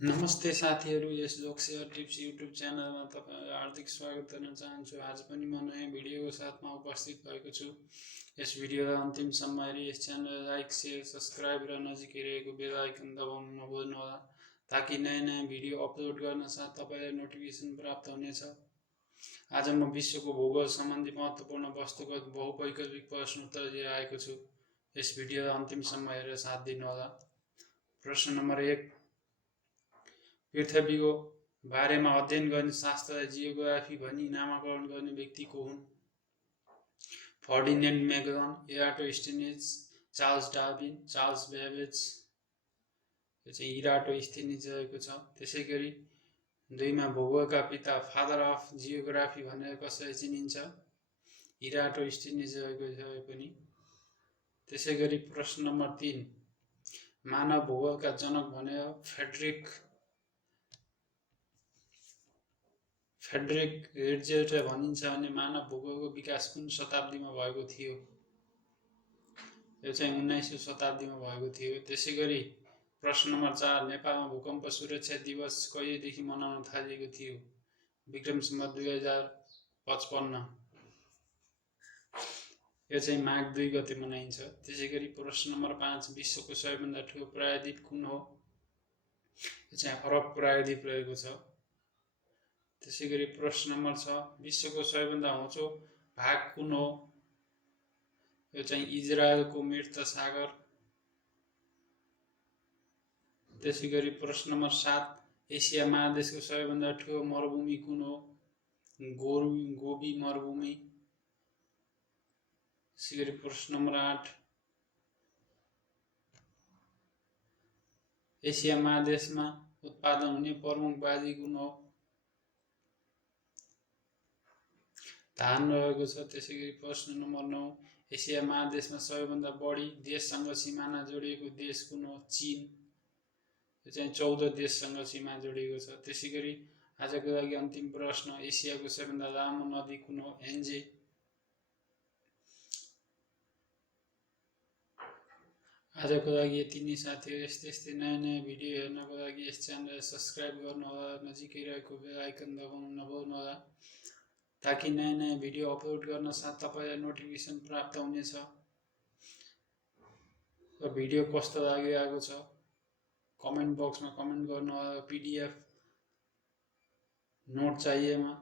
नमस्ते साथीहरू, यस Lok Sewa tips YouTube च्यानलमा तपाईँलाई हार्दिक स्वागत गर्न चाहन्छु। आज पनि म नयाँ भिडियोको साथमा उपस्थित भएको छु। यस भिडियोलाई अन्तिमसम्म हेरी यस च्यानललाई लाइक, शेयर, सब्सक्राइब र नजिकै रहेको बेल आइकन दबाउन नभुल्नुहोला, ताकि नयाँ नयाँ भिडियो अपलोड गर्न साथ तपाईँलाई नोटिफिकेसन प्राप्त हुनेछ। आज म विश्वको भूगोल सम्बन्धी महत्त्वपूर्ण वस्तुगत बहुवैकल्पिक प्रश्न उत्तर लिएर आएको छु। यस भिडियोलाई अन्तिमसम्म हेरेर साथ दिनुहोला। प्रश्न नम्बर 1, पृथ्वीको बारेमा अध्ययन गर्ने शास्त्रलाई जियोग्राफी भनी नामाकरण गर्ने व्यक्ति को हुन्? Ferdinand Magellan, Eratosthenes, Charles Darwin, Charles Babbage. यो चाहिँ इराटोस्थेनिज रहेको छ। त्यसैगरी 2 मा भूगोलका पिता, फादर अफ जियोग्राफी भनेर कसरी चिनिन्छ? इराटोस्थेनिज रहेको छ यो पनि। त्यसैगरी प्रश्न नम्बर 3, मानव भूगोलका जनक भनेर फ्रेडरिक हेर्जेटले भनिन्छ भने मानव भूगोलको विकास कुन शताब्दीमा भएको थियो? यो चाहिँ 19औं शताब्दीमा भएको थियो। त्यसैगरी प्रश्न नम्बर 4, नेपालमा भूकम्प सुरक्षा दिवस कहिलेदेखि मनाउन थालिएको थियो? विक्रम सम्वत 2055। यो चाहिँ माघ 2 गते मनाइन्छ। त्यसैगरी प्रश्न नम्बर 5, विश्वको सबैभन्दा ठुलो प्रायद्वीप कुन हो? यो चाहिँ अरब प्रायद्वीप रहेको छ। त्यसैगरी प्रश्न नम्बर 6, विश्वको सबैभन्दा होचो भाग कुन हो? यो चाहिँ इजरायलको मृत सागर। त्यसैगरी प्रश्न नम्बर 7, एसिया महादेशको सबैभन्दा ठुलो मरुभूमि कुन हो? गोबी मरुभूमि। त्यसैगरी प्रश्न नम्बर 8, एसिया महादेशमा उत्पादन हुने प्रमुख बाली कुन हो? धान रहेको छ। त्यसैगरी प्रश्न नम्बर 9, एसिया महादेशमा सबैभन्दा बढी देशसँग सिमाना जोडिएको देश कुन हो? चीन। यो चाहिँ 14 देशसँग सीमा जोडिएको छ। त्यसैगरी आजको लागि अन्तिम प्रश्न, एसियाको सबैभन्दा लामो नदी कुन हो? एन्जे। आजको लागि यति नै साथीहरू। यस्तै नयाँ नयाँ भिडियो हेर्नको लागि यस च्यानललाई सब्सक्राइब गर्नुहोला, नजिकै रहेको बेल आइकन दबाउन नभुल्नुहोला, ताकि नयाँ नयाँ भिडियो अपलोड गर्न साथ तपाईँलाई नोटिफिकेसन प्राप्त हुनेछ। र भिडियो कस्तो लागिरहेको छ कमेन्ट बक्समा कमेन्ट गर्नुहोला। PDF नोट चाहिएमा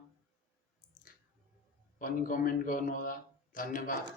पनि कमेन्ट गर्नुहोला। धन्यवाद।